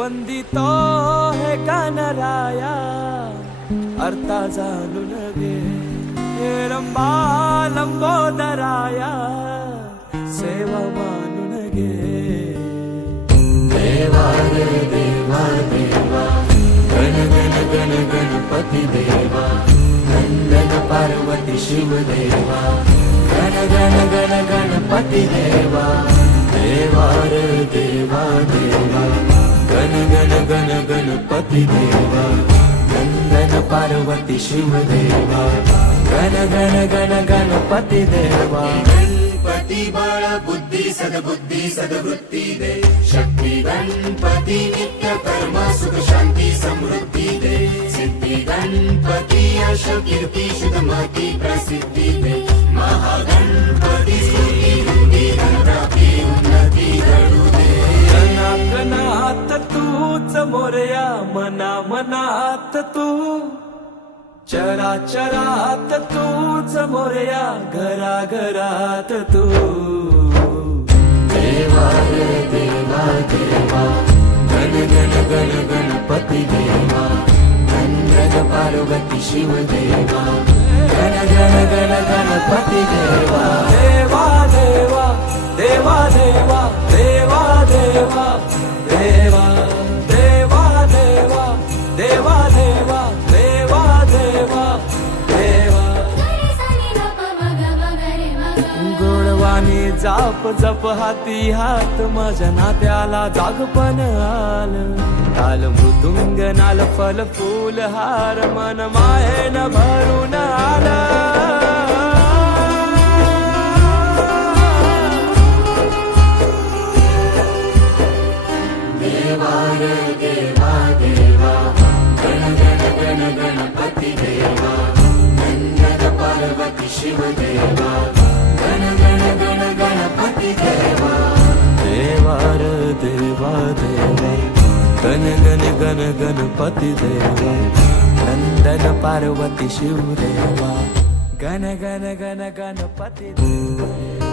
वंदितो हे गणराया अर्था जाणून घे हे रंबा लंबोदराया सेवा मानून घे देवा रे देवा देवा गण गण गण गणपती देवा नंदन पार्वती शिव देवा गण गण गण गणपती देवा देवा रे देवा देवा गण गण गण गणपती देवा नंदन पार्वती शिव देवा गण गण गण गणपती देवा गणपती बाळ बुद्धी सद्बुद्धी सद्वृत्ती दे शक्ती गणपती नित्य कर्म सुख शांती समृद्धी दे सिद्धी गणपती यश कीर्ती शुद्धमती प्रसिद्धी दे महागणपती स्तुती वृद्धी धनप्राप्ती उन्नती घडू दे कणाकणात तूच मोरया मना मनात तू चराचरात तूच मोरया घरा घरात तू देवा रे देवा देवा गण गण गण गणपती देवा नंदन पार्वती शिव देवा गण गण गण गणपती देवा देवा देवा देवा देवा देवा देवा देवा देवा देवा देवा देवा देवा देवा देवा गोडवाणी जाप जप हाती हात माझ्या नात्याला जागपण आल ताल मृदुंग नाल फल फूल हार मन मायेन भरून आला देवा रे देवा देवा गण गण गण गणपती देवा नंदन पार्वती शिव देवा गण गण गण गणपती देवा देवा रे देवा देवा गण गण गण गणपती देवा नंदन पार्वती शिव देवा गण गण गण गणपती देवा